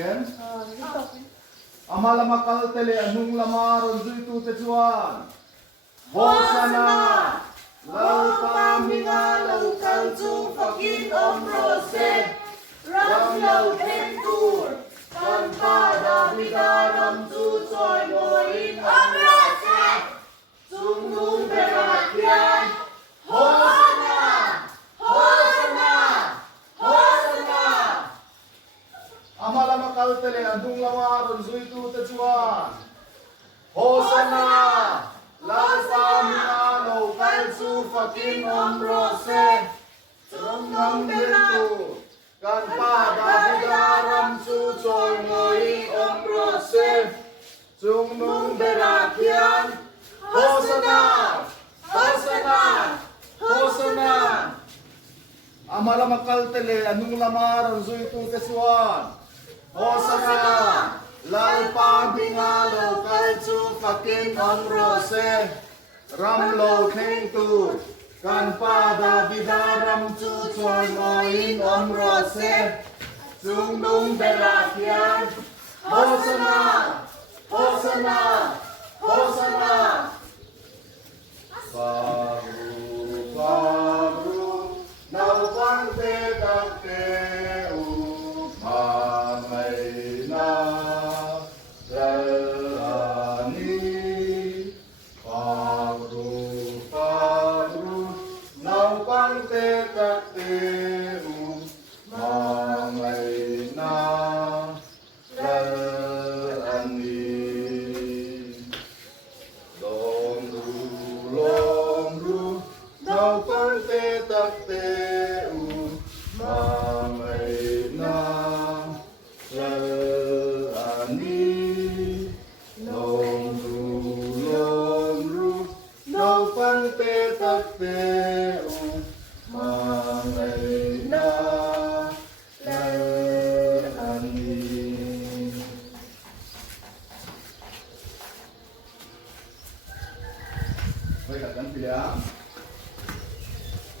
Amen. Amalama kaltele anung lamaron zuitu tejuan. Hosana. Lau paminga lau kalju fakin omrose. Ram lau tentur. Tanpa davida ram ju joy moin omrose. Sungung berakian. Hosana. Hosana. Hosana. Amalama kaltele anung lamaron zuitu tejuan. Hosana. Lau paminga lau kalju fakin omrose. Sungung tentur. Kan pada bidaram sucoy moing omrose. Sungung berakian. Hosana. Hosana. Hosana. Amala makaltele anung lamaran zuitu kesuan. Hosana. Lalpa bingalo kalju fakin omrose. Ramlo kengtu. Kan pada bidaram cucoy moin omrose. Sungung berakian. Hosana. Hosana. Hosana. Baru baru naupan tekakeu mamai na lalani. Naupan tekakeu mamai na lalani. Longru naupan tekakeu mamai na lalani. Longru naupan tekakeu mamai na lalani. Baik, akan pilih.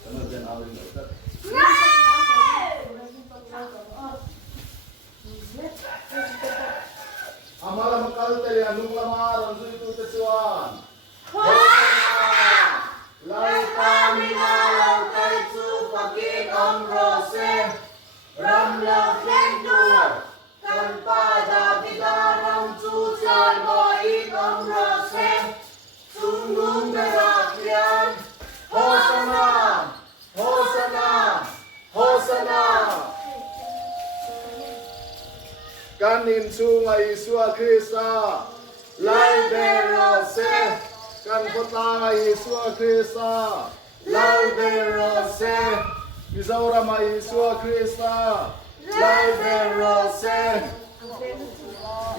Karena jangan awal dokter. Amala makaltele anung lamaran zuitu tesuan. Lau paminga lau kaitsu fakin omrose. Ram lau kentur. Kan pada bidaram cucoy moin omrose. Sungung berakian. Hosana. Hosana. Hosana. Kanin sungai Yesus Kristus. Lai berose. Kan kota Yesus Kristus. Lai berose. Mizaura ma Yesus Kristus. Lai berose.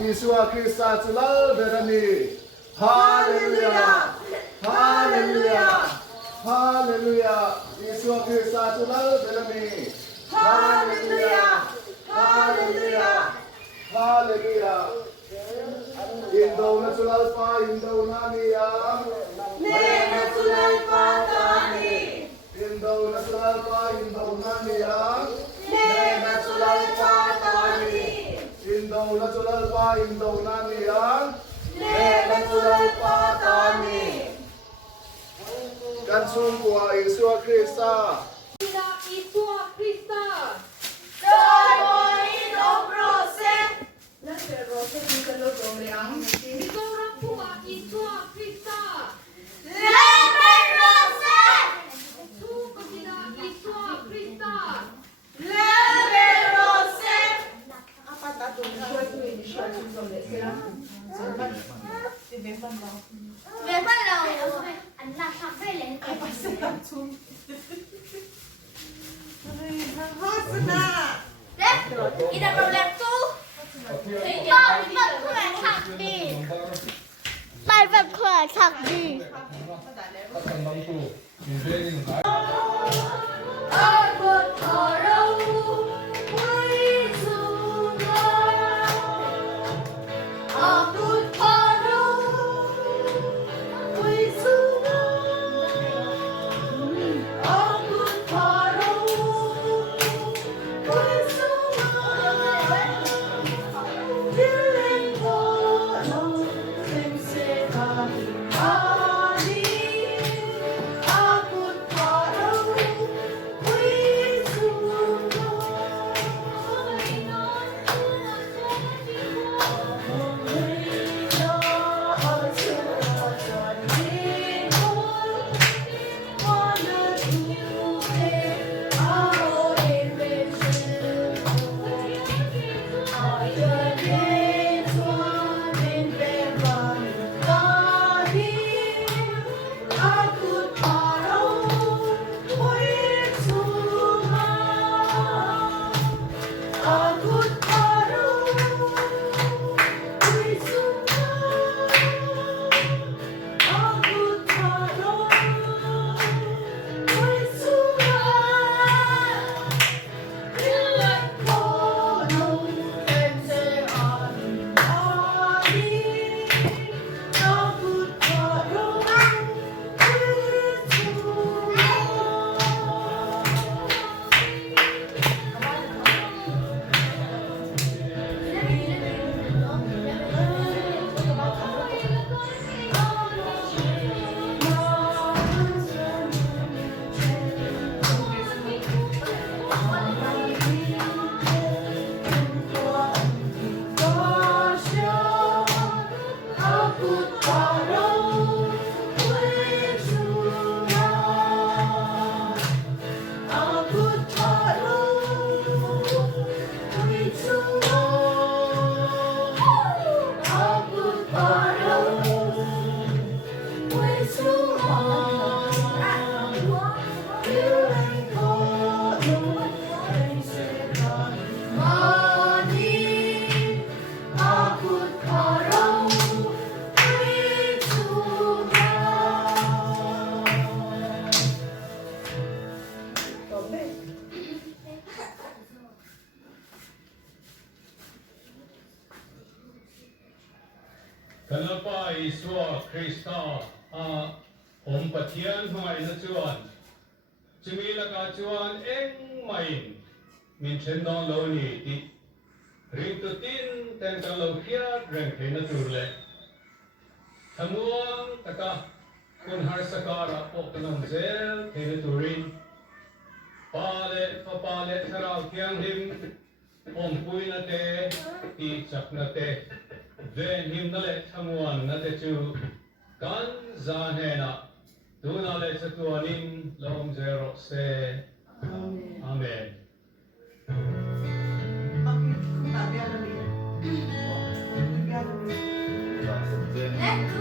Yesus Kristus tulal berani. Haleluya. Haleluya. Haleluya. Yesus Kristus tulal berani. Haleluya. Haleluya. Haleluya. Indo na sulal pa, Indo na niya. Ne na sulal pa tani. Indo na sulal pa, Indo na niya. Ne na sulal pa tani. Indo na sulal pa, Indo na niya. Ne na sulal pa tani. Kansung kuha Yesus Kristus. Yesus Kristus. Joy moin omrose. Mizaura kuha Yesus Kristus. Leberose. Tukasida Yesus Kristus. Leberose. Vepan lau. Anak sampai lengkap. Hosana. Deh, ida problem tu. Con vật khỏe thật đi. Bài vật khỏe thật đi. Ôi một thở đâu quay xuống ở một thở đâu quay xuống ở một thở đâu quay xuống กันละป้าอิสวาคริสตาผมปะเทียนหอยนะจวนจะมีละกาจวนเอ็งไม่มินเชนดองโลนีติริงตุตินเต็นกันโลเคียเร่งเพนตูเล่ทั้งมวลตะกะคุณหาสการะปกนมเซลเพนตูรินปาเลปาเลทราวเทียงหิมผมปุยนาเตตีจักนาเตเวนหิมนั่นแหละทั้งมวลนาเตจูกันจานเฮนะดูนั่นแหละจะตัวนิมลมเจรเซอาเมน และคือ